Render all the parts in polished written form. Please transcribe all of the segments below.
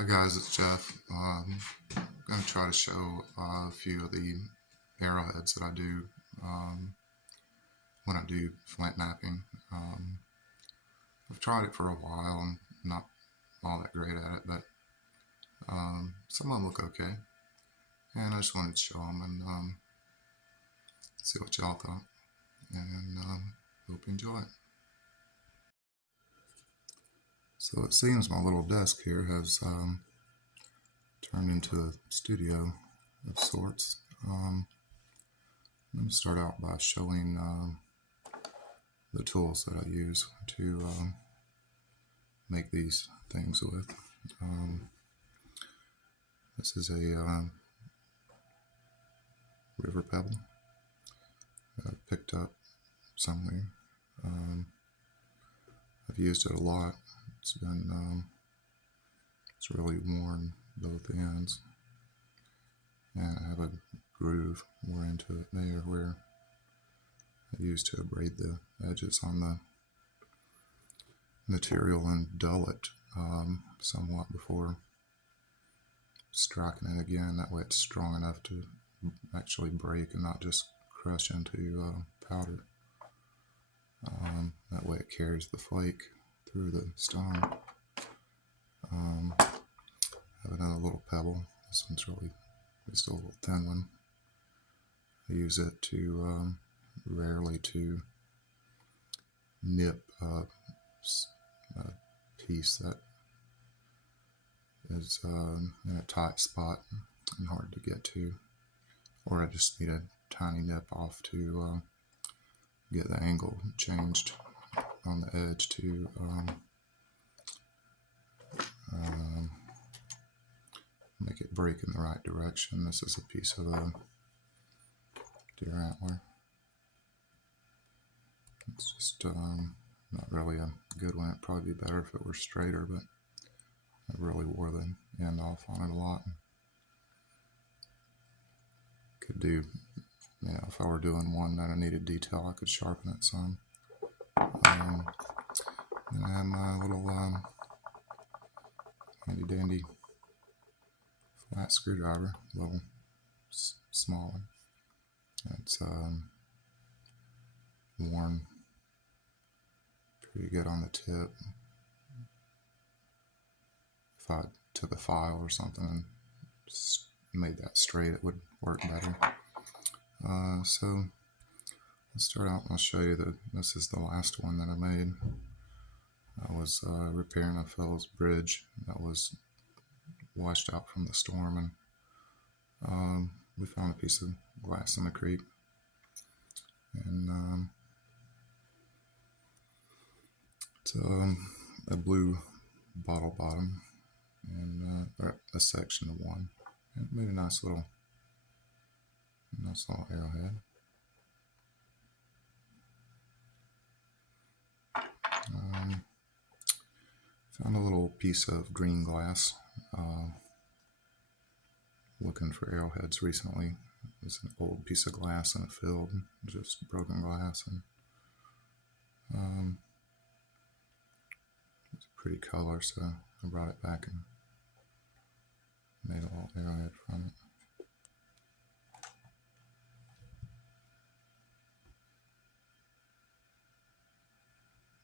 Hi guys, it's Jeff. I'm going to try to show a few of the arrowheads that I do when I do flintknapping. I've tried it for a while and not all that great at it, but some of them look okay. And I just wanted to show them and see what y'all thought. And hope you enjoy it. So it seems my little desk here has turned into a studio of sorts. I'm going to start out by showing the tools that I use to make these things with. This is a river pebble that I picked up somewhere. I've used it a lot. It's been it's really worn both ends, and I have a groove more into it there where I used to abrade the edges on the material and dull it somewhat before striking it again. That way it's strong enough to actually break and not just crush into powder. That way it carries the flake through the stone. I have another little pebble. This one's really just a little thin one. I use it to rarely to nip a piece that is in a tight spot and hard to get to, or I just need a tiny nip off to get the angle changed on the edge to make it break in the right direction. This is a piece of a deer antler. It's just not really a good one. It'd probably be better if it were straighter, but I really wore the end off on it a lot. Could do, if I were doing one that I needed detail, I could sharpen it some. And I have my little handy dandy flat screwdriver, little small one. It's worn pretty good on the tip. If I took a file or something and just made that straight, it would work better. So let's start out and I'll show you that this is the last one that I made. I was repairing a fellow's bridge that was washed out from the storm, and we found a piece of glass in the creek, and it's a blue bottle bottom and a section of one. It made a nice little arrowhead. Found a little piece of green glass. Looking for arrowheads recently. It's an old piece of glass in a field, just broken glass, and it's a pretty color, so I brought it back and made a little arrowhead from it.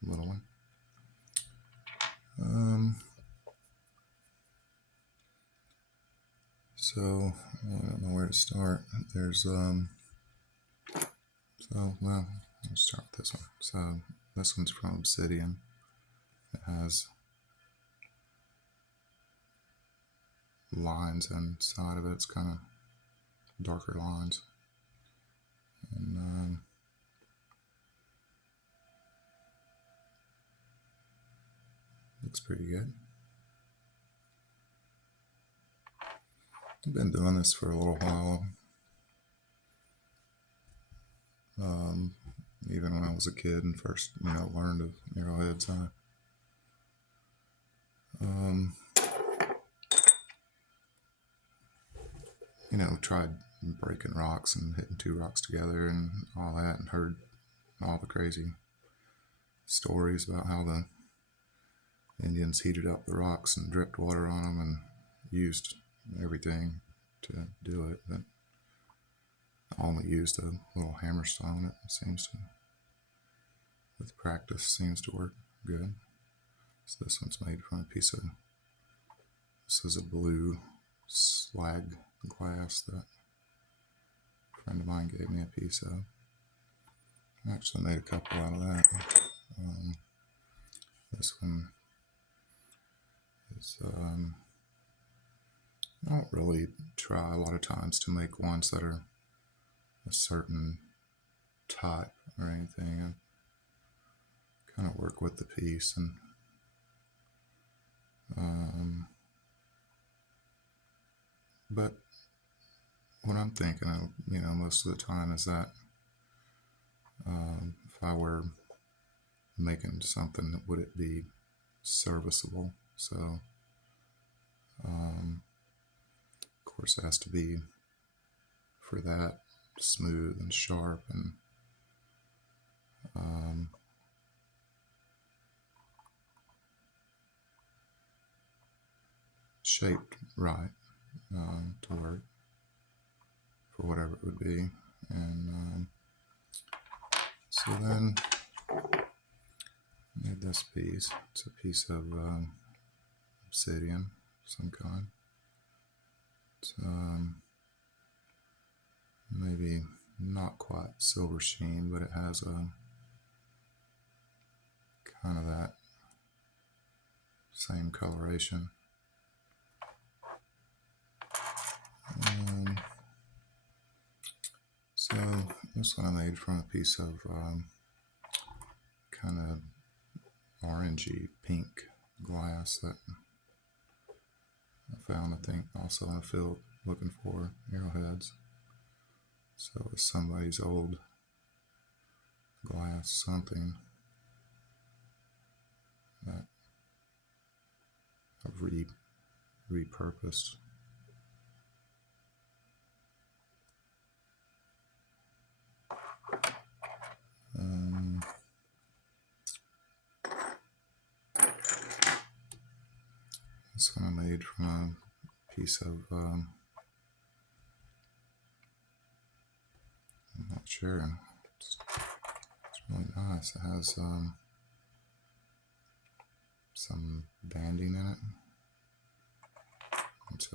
Little one. So I don't know where to start. There's let's start with this one. So this one's from obsidian. It has lines inside of it. It's kind of darker lines, and looks pretty good. I've been doing this for a little while. Even when I was a kid and first, learned of arrowheads, I tried breaking rocks and hitting two rocks together and all that, and heard all the crazy stories about how the Indians heated up the rocks and dripped water on them and used everything to do it, but I only used a little hammerstone. It seems to, with practice, seems to work good. So this one's made from a piece of, this is a blue slag glass that a friend of mine gave me a piece of. I actually made a couple out of that. This one is, I don't really try a lot of times to make ones that are a certain type or anything. I kind of work with the piece, and but what I'm thinking of, most of the time is that if I were making something, would it be serviceable? So, of course, it has to be, for that, smooth and sharp and shaped right to work for whatever it would be. And so then I made this piece. It's a piece of obsidian of some kind. It's maybe not quite silver sheen, but it has a kind of that same coloration. So this one I made from a piece of kind of orangey pink glass that I found, I think, also in a field looking for arrowheads. So it's somebody's old glass something that I've repurposed. This one I made from a piece of, I'm not sure, it's really nice. It has some banding in it. It's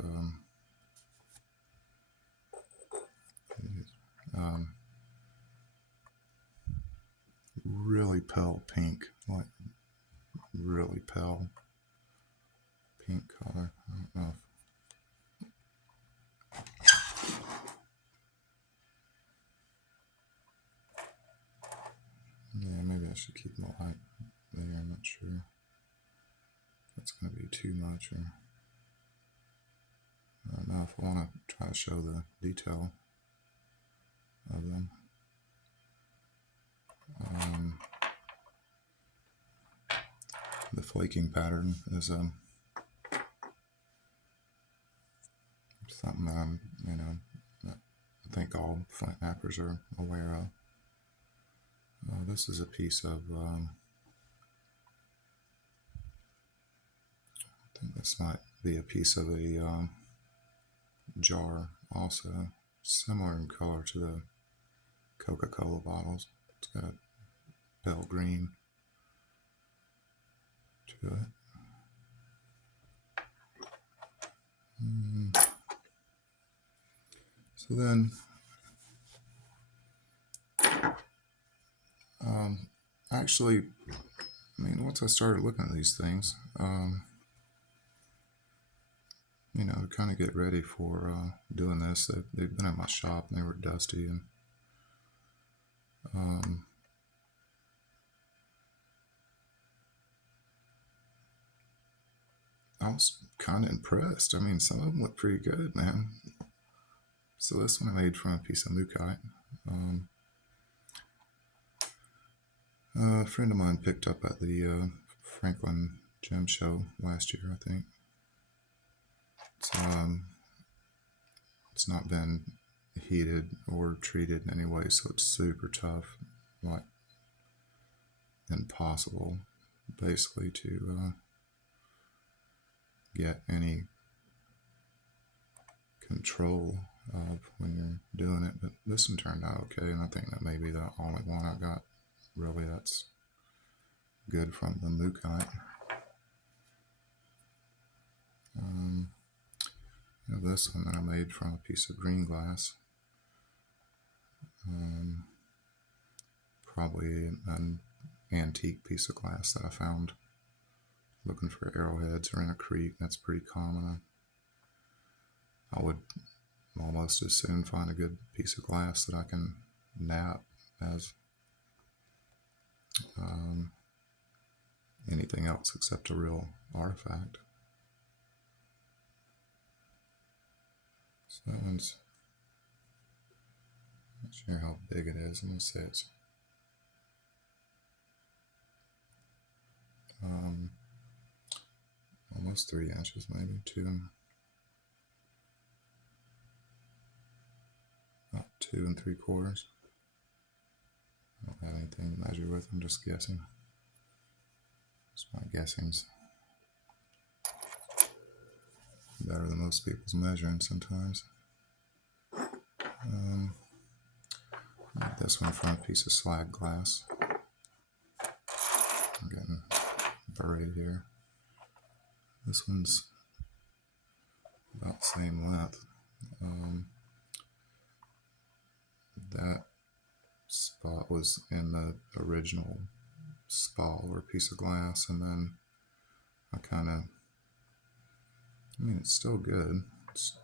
really pale pink, like really pale pink color. I don't know yeah, maybe I should keep the light there. I'm not sure if that's going to be too much, or I don't know if I want to try to show the detail of them. The flaking pattern is something that I'm, that I think all Flintknappers are aware of. This is a piece of, I think this might be a piece of a jar also, similar in color to the Coca-Cola bottles. It's got pale green to it. So then, actually, once I started looking at these things, to kind of get ready for doing this, they've been at my shop and they were dusty, and I was kind of impressed. Some of them look pretty good, man. So this one I made from a piece of mookaite. A friend of mine picked up at the Franklin Gem Show last year, I think. It's not been heated or treated in any way, so it's super tough, like impossible, basically, to get any control of when you're doing it. But this one turned out okay, and I think that may be the only one I got really that's good from the Mookite. This one that I made from a piece of green glass. Probably an antique piece of glass that I found looking for arrowheads or in a creek. That's pretty common. I would almost as soon find a good piece of glass that I can knap as anything else except a real artifact. So that one's, not sure how big it is. I'm going to say it's almost 3 inches, maybe 2, about 2 3/4. I don't have anything to measure with. I'm just guessing. So my guessing's better than most people's measuring sometimes. This one from a piece of slag glass. I'm getting buried here. This one's about the same length. That spot was in the original spall or piece of glass, and then I kind of, I mean, it's still good. It's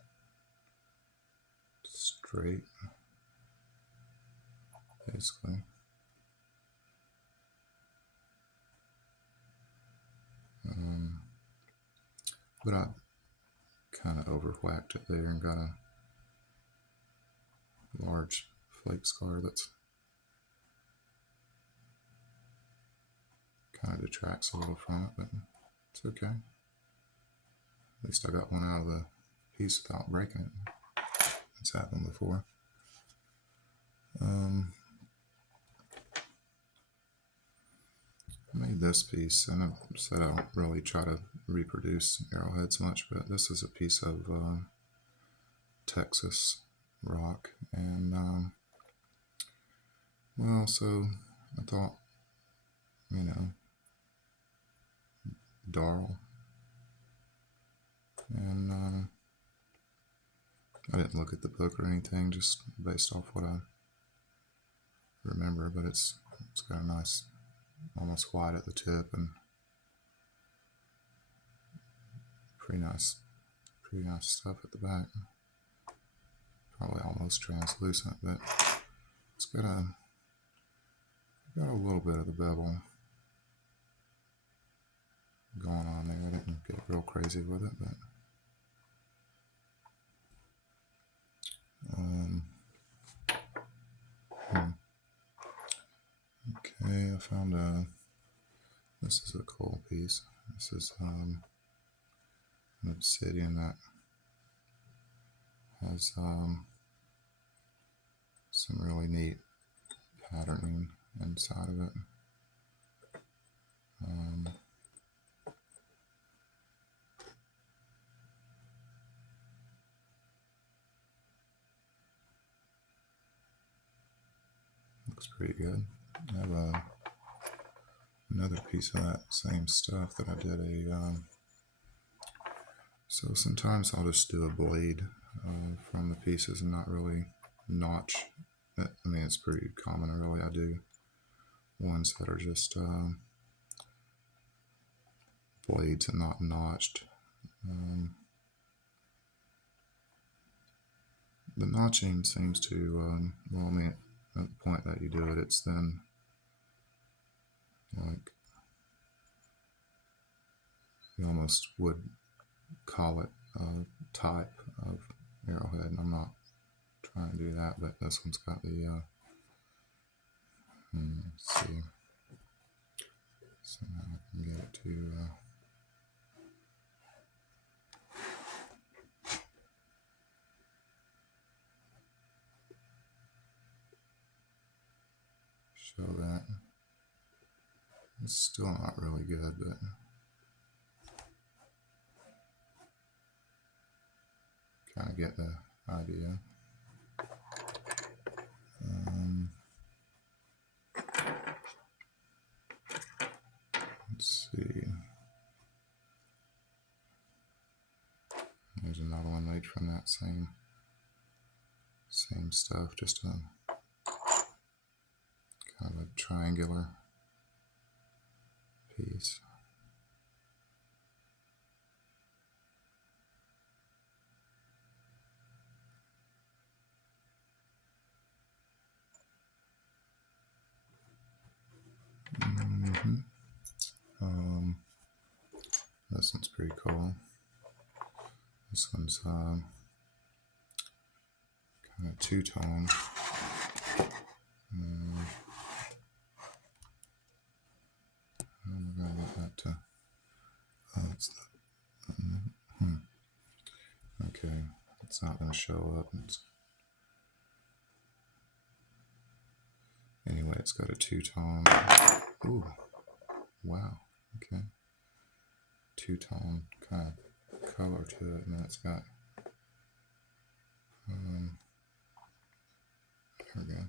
straight, basically. But I kind of overwhacked it there and got a large flake scar that's kind of detracts a little from it, but it's okay. At least I got one out of the piece without breaking it. It's happened before. I made this piece, and I said I don't really try to reproduce arrowheads much, but this is a piece of Texas rock, and well, so I thought, you know, Darl, and I didn't look at the book or anything, just based off what I remember, but it's got a nice, almost white at the tip, and pretty nice stuff at the back. Probably almost translucent, but it's got a little bit of the bevel going on there. I didn't get real crazy with it, but okay, I found this is a cool piece. This is an obsidian that has some really neat patterning inside of it. Looks pretty good. I have another piece of that same stuff that I did so sometimes I'll just do a blade from the pieces and not really notch. I mean, it's pretty common, really. I do ones that are just blades and not notched. The notching seems to, well, I mean, at the point that you do it, it's then like, you almost would call it a type of arrowhead, and I'm not trying to do that, but this one's got the, let's see, somehow I can get it to, show that. It's still not really good, but kind of get the idea. Let's see. There's another one made from that same stuff, just a kind of a triangular piece. This one's pretty cool. This one's kind of two-tone. How am I going to get that to? Oh, it's that. Okay, it's not going to show up. Anyway, it's got a two-tone. Ooh, wow. Okay, two-tone kind of color to it, and then it's got. There we go.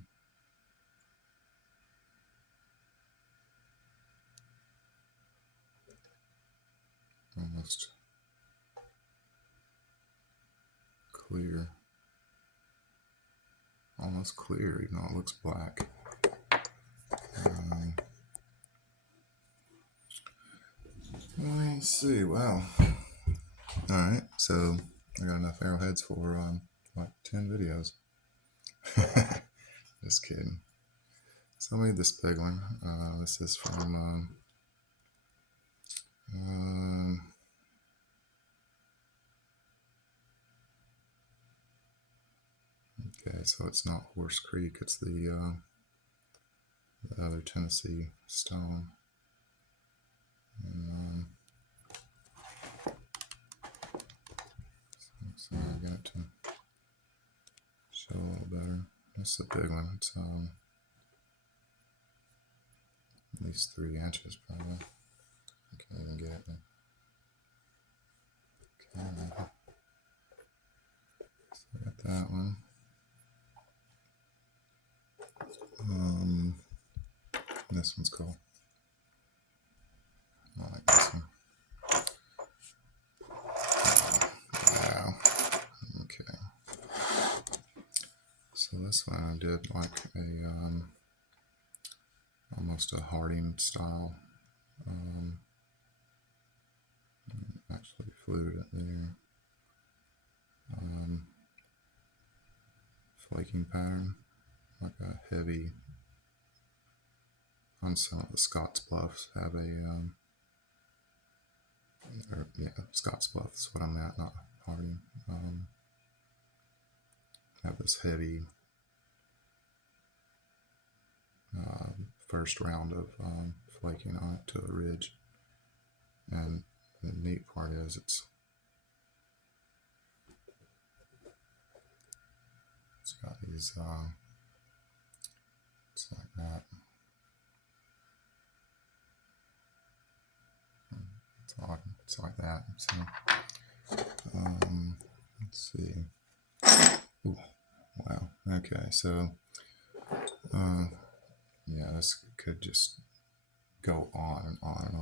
Almost clear. Almost clear, even though it looks black. Let's see. Wow. Alright, so I got enough arrowheads for like 10 videos. Just kidding. So I made this big one. This is from okay, so it's not Horse Creek, it's the other Tennessee stone. And, so I got to show a little better. This is a big one. It's at least 3 inches probably. I can't even get it. Okay. So I got that one. This one's cool. I like this one. Wow. Okay. So this one I did like a almost a Harding style. Actually fluted it there. Flaking pattern, like a heavy. On some of the Scott's Bluffs have a Scott's Bluffs is what I'm at, not Harding. Have this heavy first round of flaking on it to a ridge, and the neat part is it's got these it's like that. It's like that. So let's see. Ooh, wow. Okay, so yeah, this could just go on and on and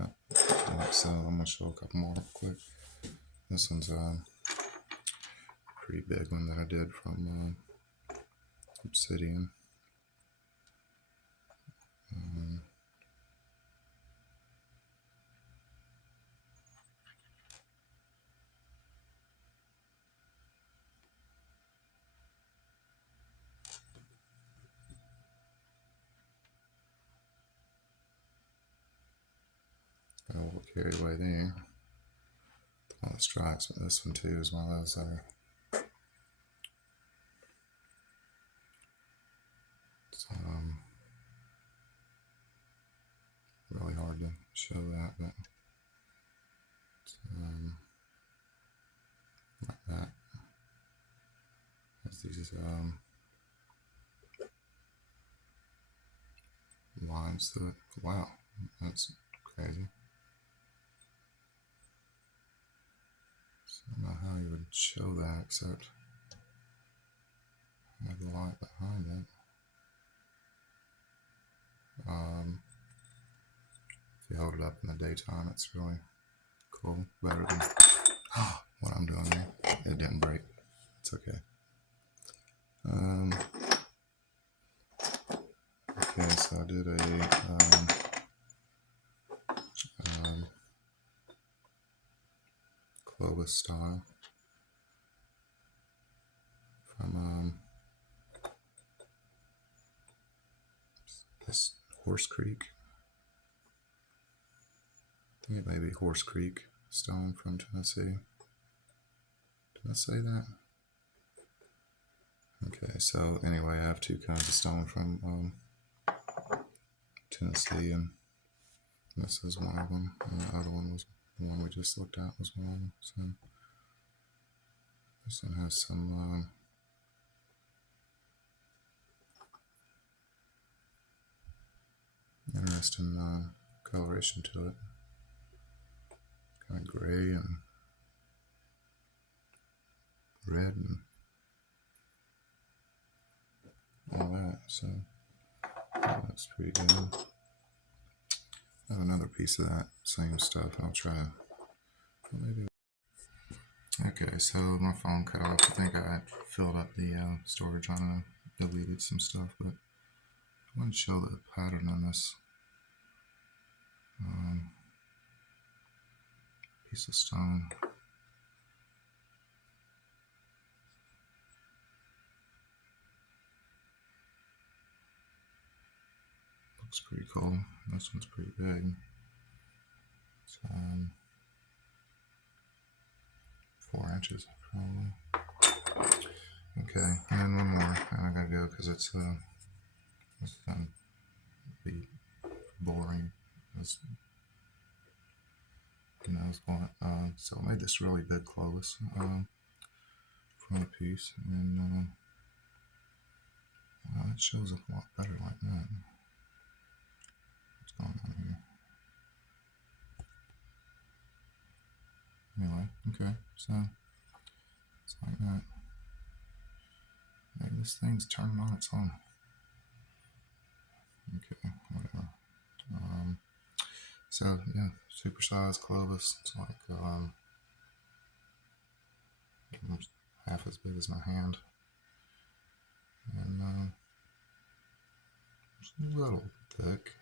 on. So I'm gonna show a couple more quick. This one's a pretty big one that I did from obsidian. Got a little carried away there. All the stripes, but this one too is one of those that are really hard to show that, but like that. There's these lines to it. Wow, that's crazy. I don't know how you would show that except have the light behind it. If you hold it up in the daytime, it's really cool. Better than what I'm doing there. It didn't break. It's okay. Okay, so I did a Clovis style from this Horse Creek. I think it may be Horse Creek stone from Tennessee. Did I say that? Okay, so anyway, I have two kinds of stone from Tennessee, and this is one of them, and the other one was the one we just looked at was one of them. So this one has some interesting coloration to it. Kind of gray and red and all that, so that's pretty good. I have another piece of that same stuff. I'll try maybe. Okay, so my phone cut off. I think I filled up the storage on it, deleted some stuff, but I want to show the pattern on this piece of stone. Looks pretty cool. This one's pretty big. It's 4 inches probably. Okay, and then one more, and I gotta go because it's gonna be boring. It's, it's going. So I made this really big Clovis from the piece, and it shows up a lot better like that. What's going on here? Anyway, okay, so it's like that. Maybe this thing's turning on its own. Okay, whatever. So yeah, supersized Clovis. It's like almost half as big as my hand, and it's a little thick.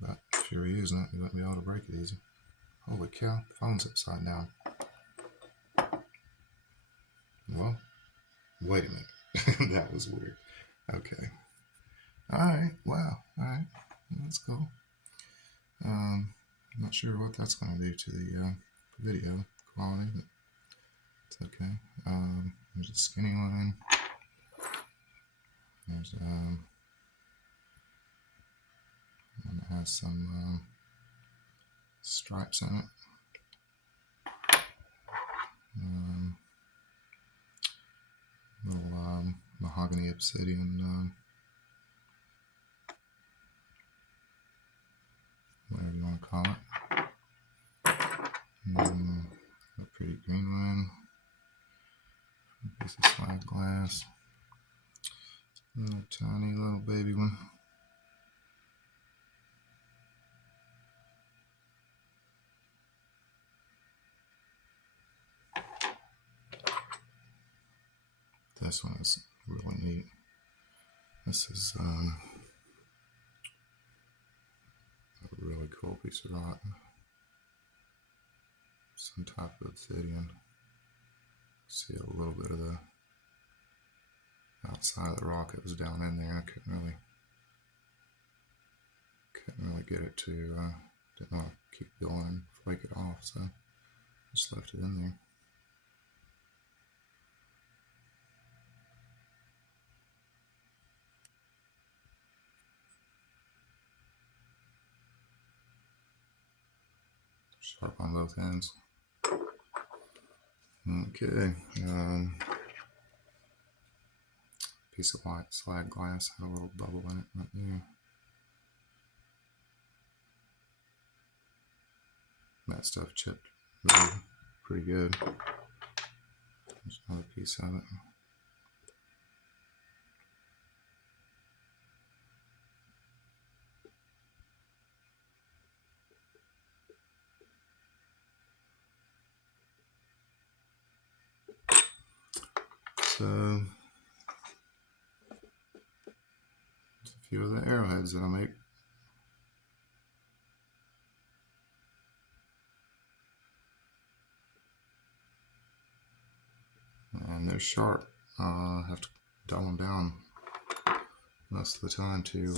But if you're using it, you wouldn't be able to break it easy. Holy cow, the phone's upside down. Well, wait a minute. That was weird. Okay. Alright, wow. Alright. That's cool. I'm not sure what that's going to do to the video quality, but it's okay. There's a skinny line. There's one that has some stripes in it. Little mahogany obsidian, whatever you want to call it. A pretty green one. A piece of slag glass. Little tiny little baby one. This one is really neat. This is a really cool piece of rock. Some type of obsidian. See a little bit of the outside of the rock that was down in there. I couldn't really get it to. Didn't want to keep going and flake it off, so just left it in there. Sharp on both ends. Okay. Piece of white slag glass had a little bubble in it right there. that stuff chipped really pretty good. There's another piece of it. So there's a few of the arrowheads that I make. And they're sharp. I have to dull them down most of the time to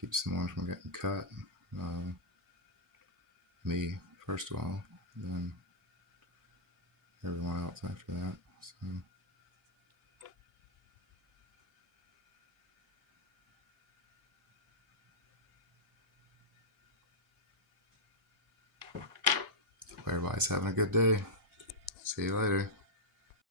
keep someone from getting cut. Me, first of all, then everyone else after that. So. Hope everybody's having a good day. See you later.